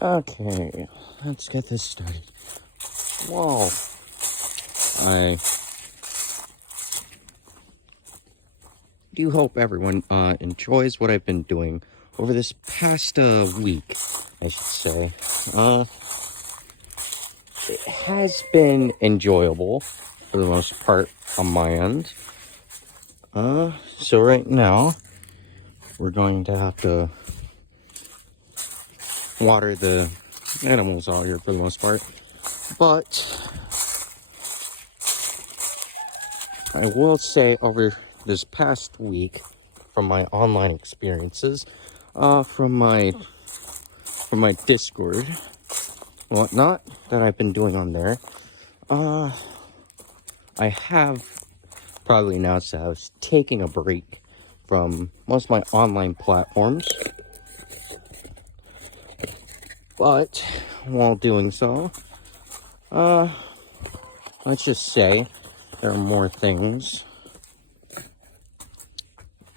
Okay, let's get this started. Whoa. I do hope everyone enjoys what I've been doing over this past week, I should say. It has been enjoyable for the most part on my end. So right now, we're going to have to water the animals out here for the most part. But I will say over this past week, from my online experiences, from my Discord, whatnot that I've been doing on there, I have probably announced that I was taking a break from most of my online platforms. But while doing so, let's just say there are more things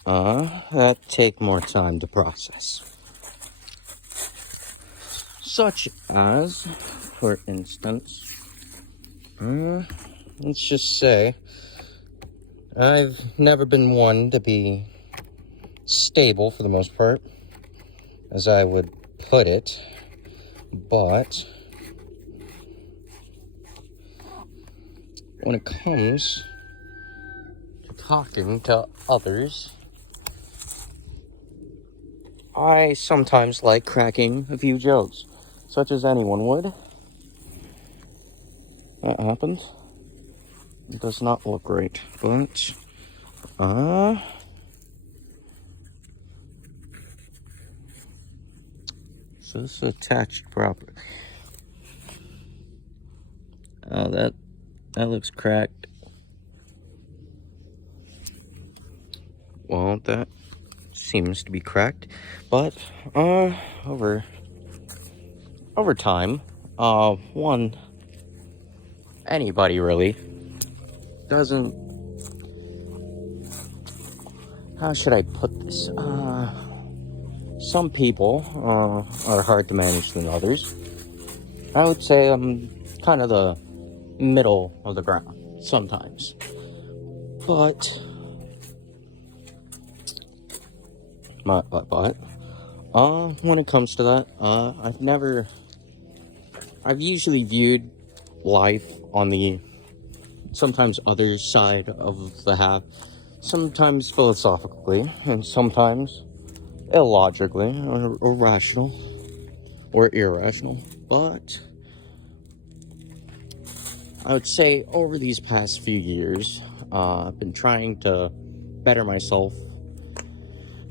that take more time to process. Such as, for instance, let's just say I've never been one to be stable for the most part, as I would put it, but when it comes to talking to others, I sometimes like cracking a few jokes, such as anyone would. That happens. It does not look great, but so this is attached properly. That looks cracked. Well, that seems to be cracked, but over time, anybody really doesn't. How should I put this? Some people are hard to manage than others. I would say I'm kind of the middle of the ground sometimes. But when it comes to that, I've usually viewed life on the sometimes other side of the half, sometimes philosophically, and sometimes illogically, or rational, or irrational. But I would say over these past few years, I've been trying to better myself,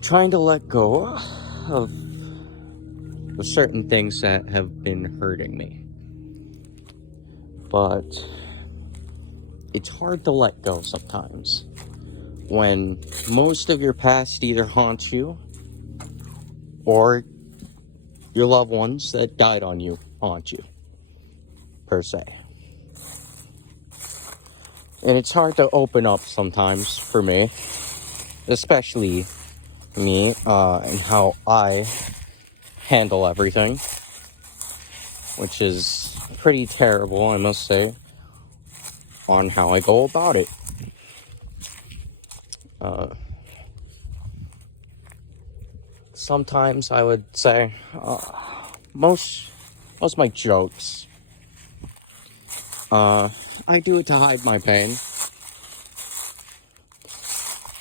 trying to let go of certain things that have been hurting me. But it's hard to let go sometimes when most of your past either haunts you or your loved ones that died on you haunt you, per se. And it's hard to open up sometimes for me, especially me, and how I handle everything, which is pretty terrible, I must say, on how I go about it. Sometimes I would say most of my jokes, I do it to hide my pain.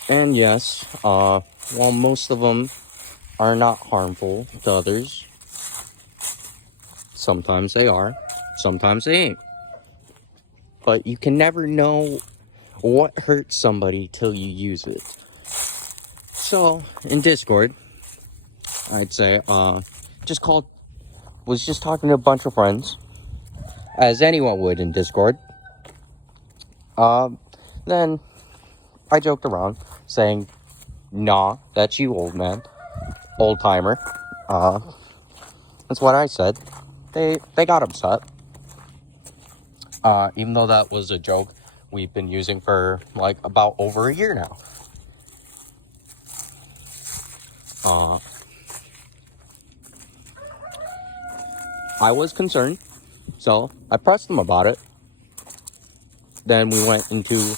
And yes, while most of them are not harmful to others, sometimes they are, sometimes they ain't. But you can never know what hurts somebody till you use it. So, in Discord, I'd say, was just talking to a bunch of friends, as anyone would in Discord. Then I joked around, saying, "Nah, that's you, old man, old timer." That's what I said. They got upset. Even though that was a joke we've been using for like about over a year now. I was concerned, so I pressed them about it. Then we went into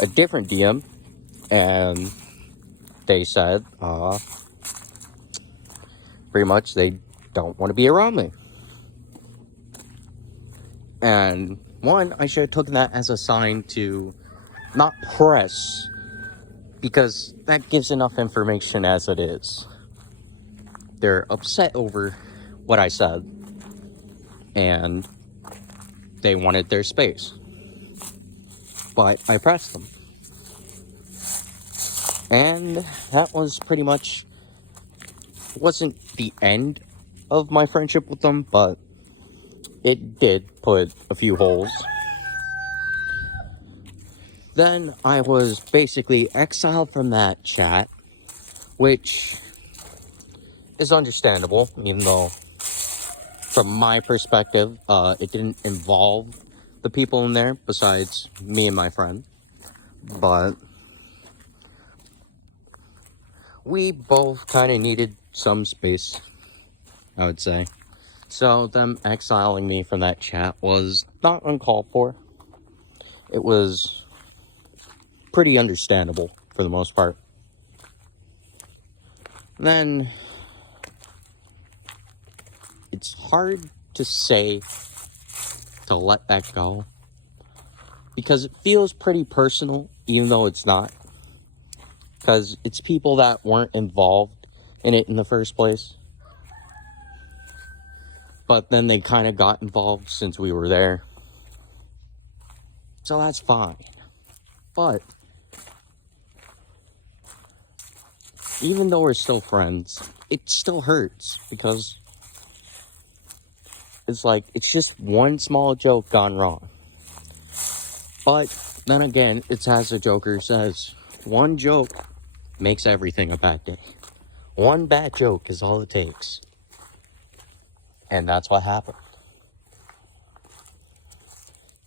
a different DM, and they said, pretty much they don't want to be around me. And one, I should have taken that as a sign to not press, because that gives enough information as it is. They're upset over what I said, and they wanted their space. But I pressed them. And that was pretty much, wasn't the end of my friendship with them, but it did put a few holes. Then I was basically exiled from that chat, which is understandable, even though from my perspective, it didn't involve the people in there besides me and my friend. But we both kind of needed some space, I would say. So them exiling me from that chat was not uncalled for. It was pretty understandable for the most part. And then it's hard to say to let that go, because it feels pretty personal, even though it's not. Because it's people that weren't involved in it in the first place. But then they kind of got involved since we were there. So that's fine. But even though we're still friends, it still hurts, because it's like, it's just one small joke gone wrong. But then again, it's as the Joker says, one joke makes everything a bad day. One bad joke is all it takes. And that's what happened.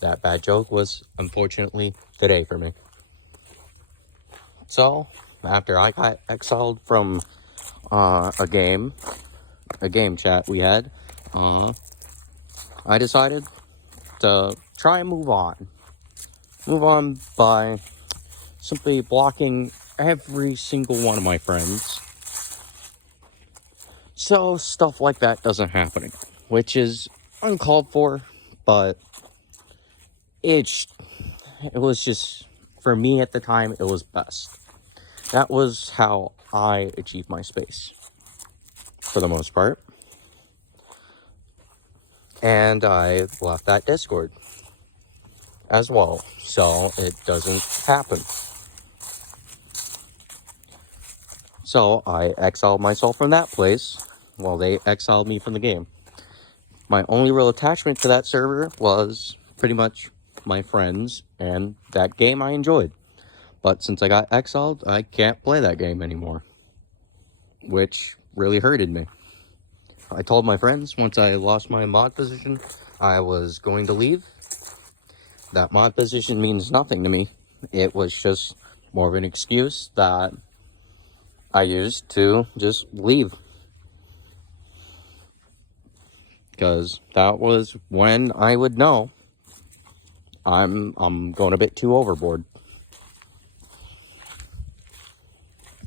That bad joke was, unfortunately, today for me. So, after I got exiled from a game chat we had, I decided to try and move on. Move on by simply blocking every single one of my friends, so stuff like that doesn't happen again, which is uncalled for, but it was just, for me at the time, it was best. That was how I achieved my space, for the most part. And I left that Discord as well, so it doesn't happen. So I exiled myself from that place, while they exiled me from the game. My only real attachment to that server was pretty much my friends and that game I enjoyed. But since I got exiled, I can't play that game anymore, which really hurted me. I told my friends once I lost my mod position, I was going to leave. That mod position means nothing to me. It was just more of an excuse that I used to just leave. Because that was when I would know I'm going a bit too overboard.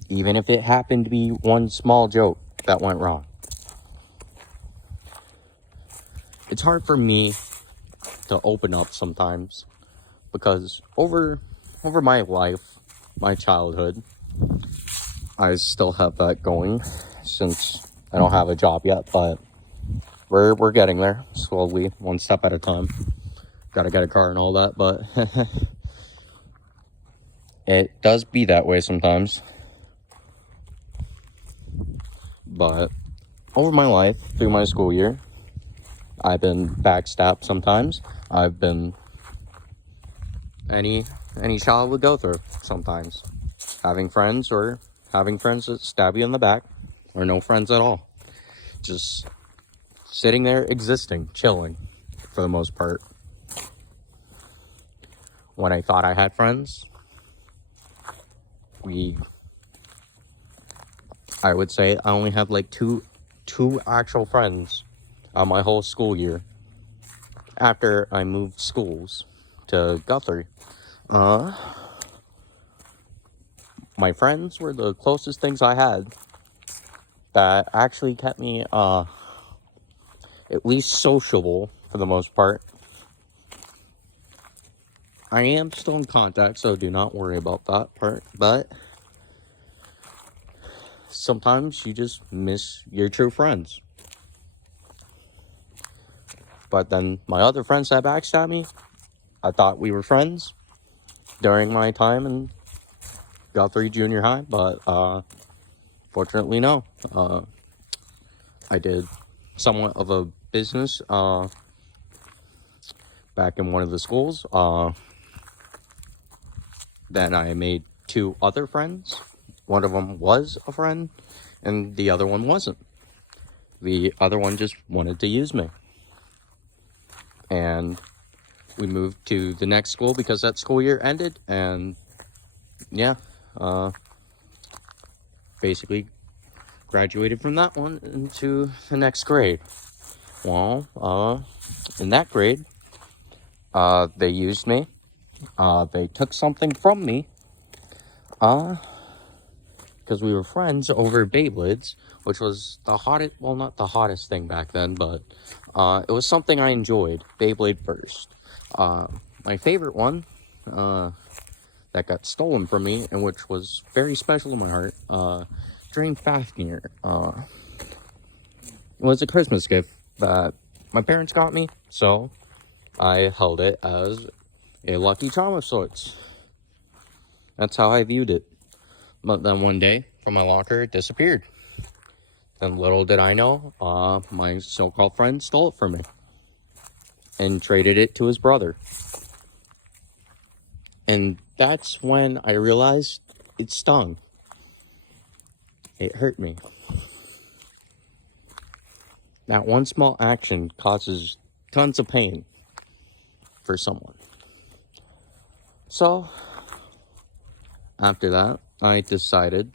Even if it happened to be one small joke that went wrong. It's hard for me to open up sometimes, because over my life, my childhood, I still have that going, since I don't have a job yet, but we're getting there slowly, one step at a time. Gotta get a car and all that, but it does be that way sometimes. But over my life, through my school year, I've been backstabbed sometimes. I've been any child would go through sometimes. Having friends that stab you in the back, or no friends at all. Just sitting there existing, chilling, for the most part. When I thought I had friends, I would say I only have like two actual friends my whole school year. After I moved schools to Guthrie, my friends were the closest things I had that actually kept me at least sociable for the most part. I am still in contact, so do not worry about that part, but sometimes you just miss your true friends. But then my other friends that backstabbed me, I thought we were friends during my time in Guthrie Junior High, but fortunately no. I did somewhat of a business back in one of the schools. Then I made 2 other friends. One of them was a friend, and the other one wasn't. The other one just wanted to use me. And we moved to the next school because that school year ended, and yeah, basically graduated from that one into the next grade. Well, in that grade, they used me. They took something from me, because we were friends over Beyblades, which was the hottest, well, not the hottest thing back then, but it was something I enjoyed, Beyblade Burst. My favorite one, that got stolen from me, and which was very special to my heart, during Fafnir. It was a Christmas gift that my parents got me, so I held it as a lucky charm of sorts. That's how I viewed it. But then one day, from my locker, it disappeared. Then little did I know, my so-called friend stole it from me and traded it to his brother. And that's when I realized it stung. It hurt me. That one small action causes tons of pain for someone. So, after that, I decided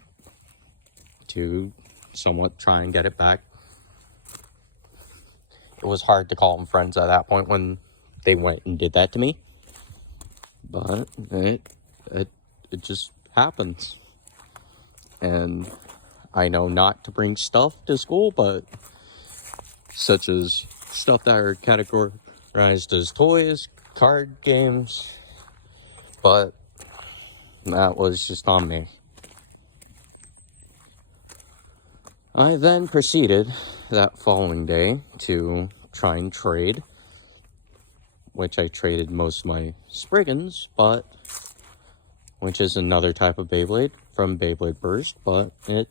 to somewhat try and get it back. It was hard to call them friends at that point when they went and did that to me. But it just happens. And I know not to bring stuff to school, but such as stuff that are categorized as toys, card games, but that was just on me. I then proceeded that following day to try and trade, which I traded most of my Spriggans, but which is another type of Beyblade from Beyblade Burst, but it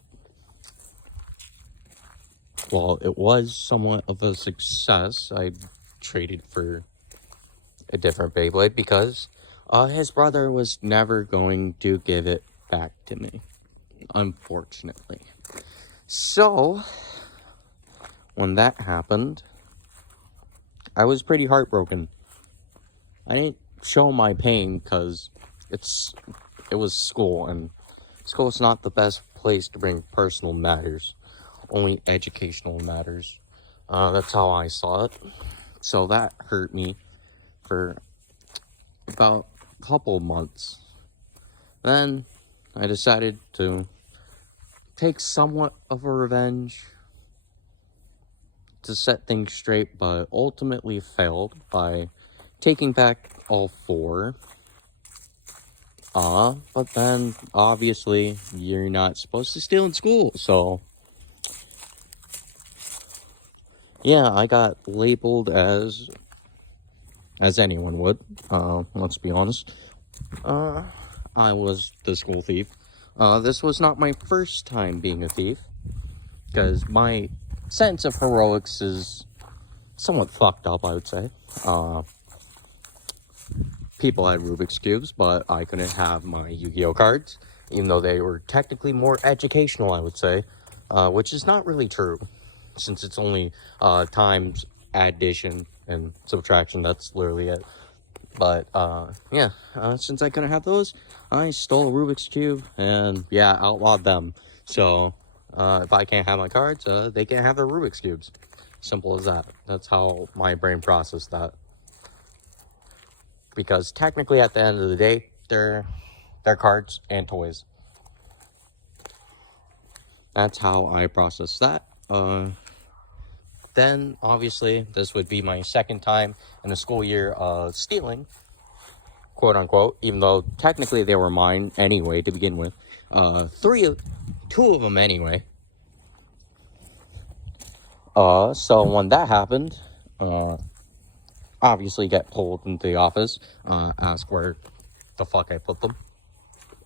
was somewhat of a success. I traded for a different Beyblade because his brother was never going to give it back to me, unfortunately. So, when that happened, I was pretty heartbroken. I didn't show my pain because it was school, and school is not the best place to bring personal matters, only educational matters. That's how I saw it. So that hurt me for about a couple months. Then I decided to take somewhat of a revenge to set things straight, but ultimately failed by taking back all 4. But then obviously you're not supposed to steal in school, so yeah, I got labeled as anyone would. Let's be honest. I was the school thief. This was not my first time being a thief, because my sense of heroics is somewhat fucked up, I would say. People had Rubik's Cubes, but I couldn't have my Yu-Gi-Oh cards, even though they were technically more educational, I would say, which is not really true, since it's only times, addition, and subtraction. That's literally it. But yeah, since I couldn't have those, I stole a Rubik's Cube and yeah, outlawed them. So if I can't have my cards, they can't have their Rubik's Cubes. Simple as that. That's how my brain processed that. Because technically, at the end of the day, they're cards and toys. That's how I process that. Then, obviously, this would be my second time in the school year stealing, quote unquote, even though technically they were mine anyway to begin with. Two of them anyway. So when that happened, obviously get pulled into the office, ask where the fuck I put them.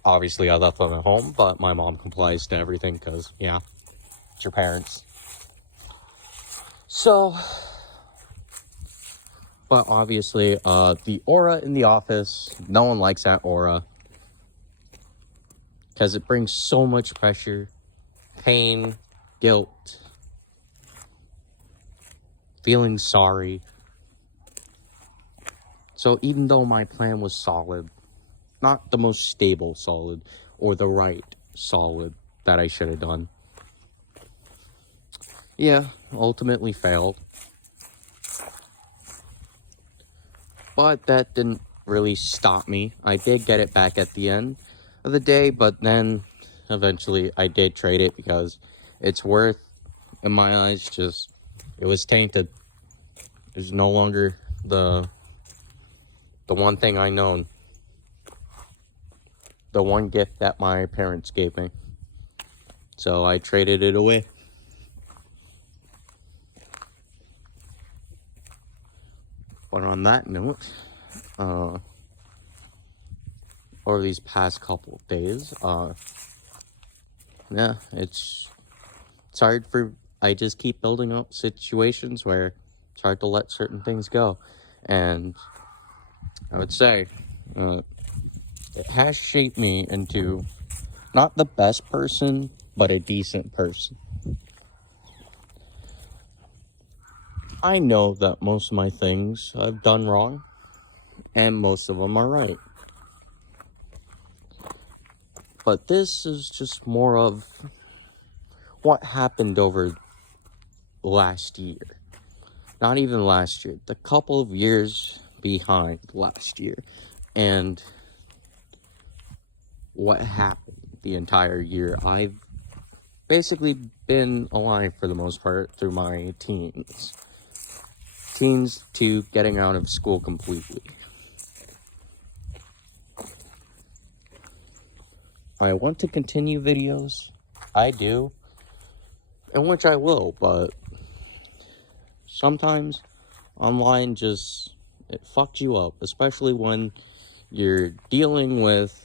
Obviously, I left them at home, but my mom complies to everything because, yeah, it's your parents. So, but obviously, the aura in the office, no one likes that aura because it brings so much pressure, pain, guilt, feeling sorry. So even though my plan was solid, not the most stable solid or the right solid that I should have done, yeah, ultimately failed. But that didn't really stop me. I did get it back at the end of the day, but then eventually I did trade it because it's worth, in my eyes, just, it was tainted. It's no longer the one thing I known. The one gift that my parents gave me. So I traded it away. But on that note, over these past couple of days, yeah, it's hard for, I just keep building up situations where it's hard to let certain things go. And I would say, it has shaped me into not the best person, but a decent person. I know that most of my things I've done wrong, and most of them are right. But this is just more of what happened over last year. Not even last year, the couple of years behind last year. And what happened the entire year. I've basically been alive for the most part through my teens to getting out of school completely. I want to continue videos. I do. In which I will, but sometimes online just, it fucks you up. Especially when you're dealing with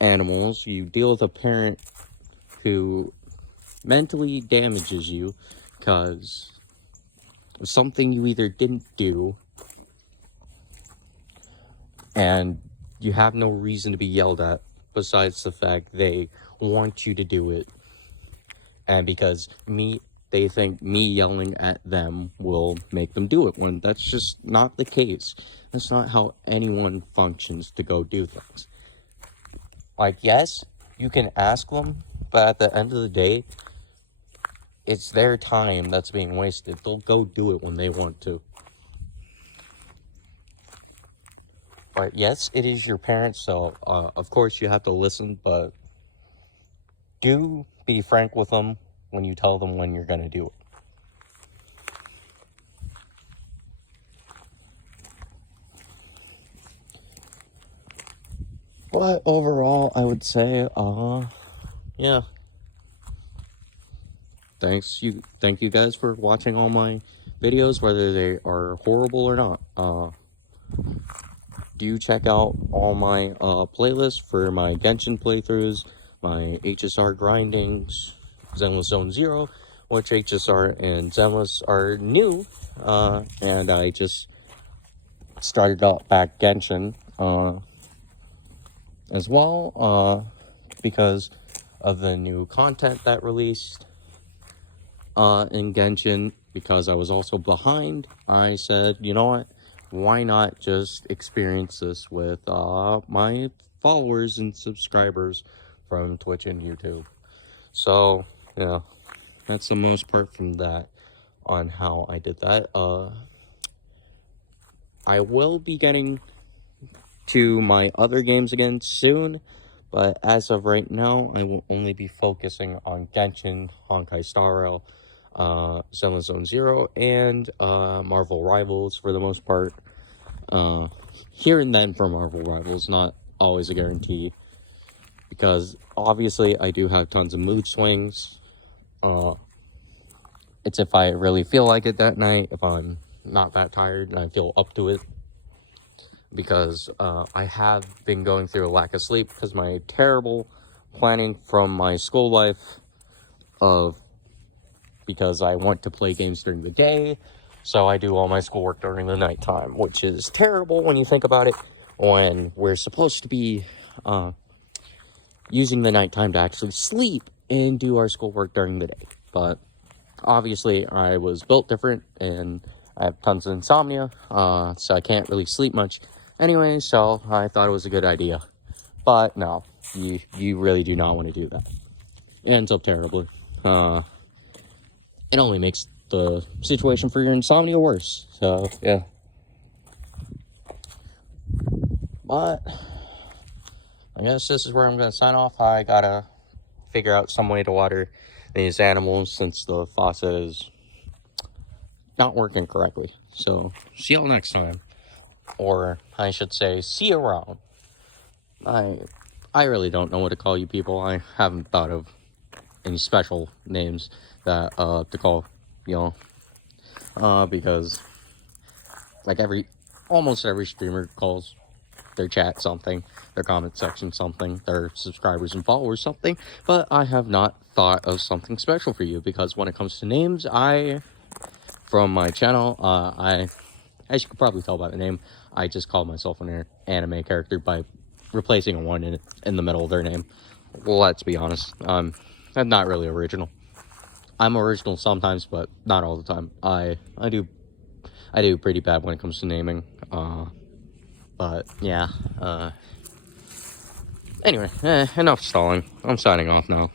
animals. You deal with a parent who mentally damages you because of something you either didn't do, and you have no reason to be yelled at besides the fact they want you to do it, and because they think me yelling at them will make them do it, when that's just not the case. That's not how anyone functions to go do things. Like, yes, you can ask them, but at the end of the day, it's their time that's being wasted. They'll go do it when they want to. But yes, it is your parents, so of course you have to listen, but do be frank with them when you tell them when you're going to do it. But overall, I would say, yeah. Thank you guys for watching all my videos, whether they are horrible or not. Do check out all my playlists for my Genshin playthroughs, my HSR grindings, Zenless Zone Zero, which HSR and Zenless are new, and I just started out back Genshin as well, because of the new content that released in Genshin. Because I was also behind, I said, you know what, why not just experience this with my followers and subscribers from Twitch and YouTube. So yeah, that's the most part from that. on how I did that. I will be getting to my other games again soon, but as of right now, I will only be focusing on Genshin, Honkai Star Rail, Zenless Zone Zero, and Marvel Rivals for the most part. Here and then for Marvel Rivals, not always a guarantee, because obviously I do have tons of mood swings. It's if I really feel like it that night, if I'm not that tired and I feel up to it. Because I have been going through a lack of sleep because my terrible planning from my school life because I want to play games during the day, so I do all my schoolwork during the nighttime, which is terrible when you think about it, when we're supposed to be using the nighttime to actually sleep and do our schoolwork during the day. But obviously I was built different and I have tons of insomnia, so I can't really sleep much anyway, so I thought it was a good idea. But no, you really do not want to do that. It ends up terribly. It only makes the situation for your insomnia worse. So, yeah. But I guess this is where I'm going to sign off. I gotta figure out some way to water these animals since the faucet is not working correctly. So, see y'all next time. Or, I should say, see you around. I really don't know what to call you people. I haven't thought of any special names that, to call, you know. Because, like, almost every streamer calls their chat something, their comment section something, their subscribers and followers something. But I have not thought of something special for you, because when it comes to names, from my channel, as you could probably tell by the name, I just call myself an anime character by replacing a one in the middle of their name. Well, let's be honest, I'm not really original. I'm original sometimes, but not all the time. I do pretty bad when it comes to naming. But yeah. Anyway, enough stalling. I'm signing off now.